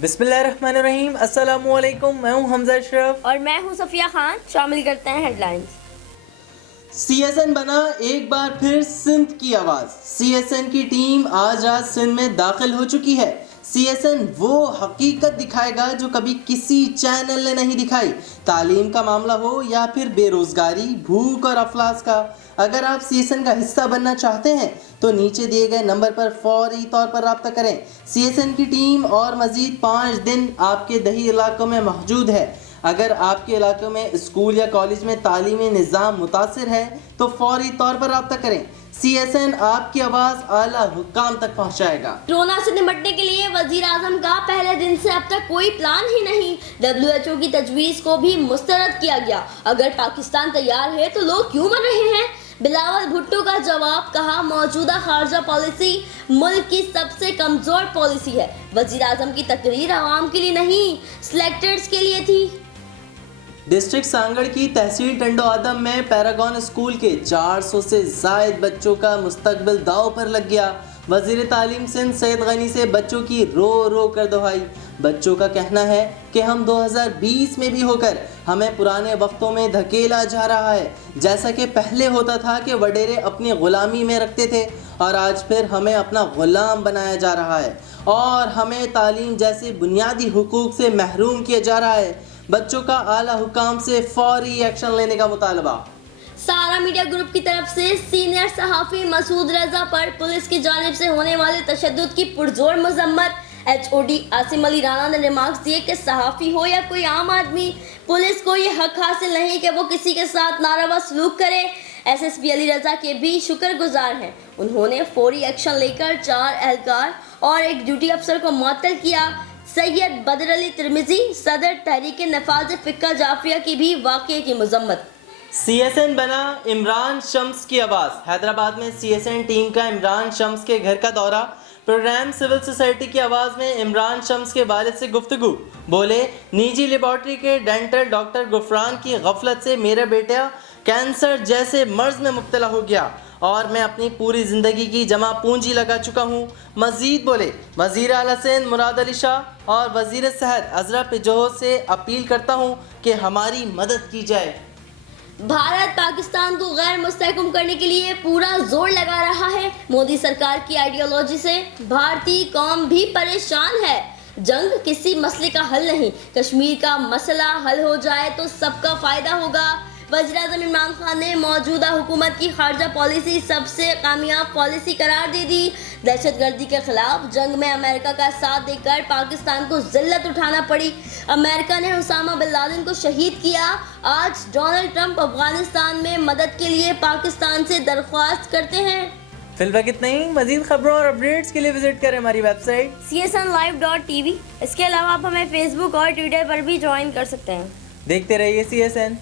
बिस्मिल्लाहिर्रहमानिर्रहीम। अस्सलाम वालेकुम। मैं हूं हमजा अशरफ और मैं हूं सफिया खान। शामिल करते हैं हेडलाइंस। सीएसएन बना एक बार फिर सिंध की आवाज। सीएसएन की टीम आज सिंध में दाखिल हो चुकी है। सीएसएन वो हकीकत दिखाएगा जो कभी किसी चैनल ने नहीं दिखाई, तालीम का मामला हो या फिर बेरोजगारी, भूख और अफलास का। अगर आप सीएसएन का हिस्सा बनना चाहते हैं तो नीचे दिए गए नंबर पर फौरी तौर पर राब्ता करें। सीएसएन की टीम और मजीद 5 दिन आपके दही इलाकों में मौजूद है। अगर आपके इलाके में स्कूल या कॉलेज में तालीमी निज़ाम मुतासिर है तो फौरी तौर पर राब्ता करें। सीएसएन आपकी आवाज़ आला हुक्काम तक पहुंचाएगा। कोरोना से निपटने के लिए वजीर आजम का पहले दिन से अब तक कोई प्लान ही नहीं। WHO की तजवीज़ को भी मुस्तरद किया गया। अगर पाकिस्तान तैयार है तो लोग क्यों मर रहे हैं? बिलावल भुट्टो का जवाब, कहा मौजूदा खारजा पॉलिसी मुल्क की सबसे कमज़ोर पॉलिसी है। वजीर आजम की तकरीर आवाम के लिए नहीं, सिलेक्टर्स के लिए थी। डिस्ट्रिक्ट सांगड़ की तहसील टंडो आदम में पैरागॉन स्कूल के 400 से ज़ायद बच्चों का मुस्तकबिल दाव पर लग गया। वज़ीर तालीम सिंध सैयद गनी से बच्चों की रो रो कर दुहाई। बच्चों का कहना है कि हम 2020 में भी होकर हमें पुराने वक्तों में धकेला जा रहा है, जैसा कि पहले होता था कि वडेरे अपनी ग़ुलामी में रखते थे और आज फिर हमें अपना ग़ुलाम बनाया जा रहा है और हमें तालीम जैसे बुनियादी हुकूक से महरूम किया जा रहा है। बच्चों का आला हुकाम से फौरी एक्शन लेने का मुतालबा। सारा मीडिया ग्रुप की तरफ से सीनियर सहाफ़ी मसूद रजा पर पुलिस की जानिब से होने वाले तशद्दुद की पुरजोर मजम्मत। HOD आसिम अली राना ने रिमार्क्स दिए कि सहाफ़ी हो या कोई आम आदमी, पुलिस को ये हक हासिल नहीं कि वो किसी के साथ नारवा सलूक करे। SSP अली रजा के भी शुक्रगुजार हैं। उन्होंने फौरी एक्शन लेकर 4 एहलकार और एक ड्यूटी अफसर को मुअत्तल किया। सैयद बदर अली तिरमिजी, सदर तहरीक नफाज फ़िक्का जाफिया की भी वाक़ये की मजम्मत। सीएसएन बना इमरान शम्स की आवाज़। हैदराबाद में सीएसएन टीम का इमरान शम्स के घर का दौरा। प्रोग्राम सिविल सोसाइटी की आवाज़ में इमरान शम्स के वालिद से गुफ्तगू। बोले, निजी लेबॉर्ट्री के डेंटल डॉक्टर गुफरान की गफलत से मेरा बेटा कैंसर जैसे मर्ज में मुब्तला हो गया और मैं अपनी पूरी ज़िंदगी की जमा पूंजी लगा चुका हूँ। मज़ीद बोले, वज़ीर आला सिंध मुराद अली शाह और वज़ीर सेहत अज़रा पिजोह से अपील करता हूँ कि हमारी मदद की जाए। भारत पाकिस्तान को गैर मुस्तहकम करने के लिए पूरा जोर लगा रहा है। मोदी सरकार की आइडियोलॉजी से भारतीय कौम भी परेशान है। जंग किसी मसले का हल नहीं, कश्मीर का मसला हल हो जाए तो सबका फायदा होगा। वज़ीर-ए-आज़म इमरान खान ने मौजूदा हुकूमत की खारजा पॉलिसी सबसे कामयाब पॉलिसी करार दे दी। दहशतगर्दी के खिलाफ जंग में अमेरिका का साथ देकर पाकिस्तान को जिल्लत उठाना पड़ी। अमेरिका ने उसामा बिन लादेन को शहीद किया। आज डोनाल्ड ट्रंप अफगानिस्तान में मदद के लिए पाकिस्तान से दरख्वास्त करते हैं। फिलहाल इतना ही। मजीद खबरों और अपडेट्स के लिए विजिट करें हमारी वेबसाइट csnlive.tv। इसके अलावा आप हमें फेसबुक और ट्विटर पर भी ज्वाइन कर सकते हैं। देखते रहिए सीएसएन।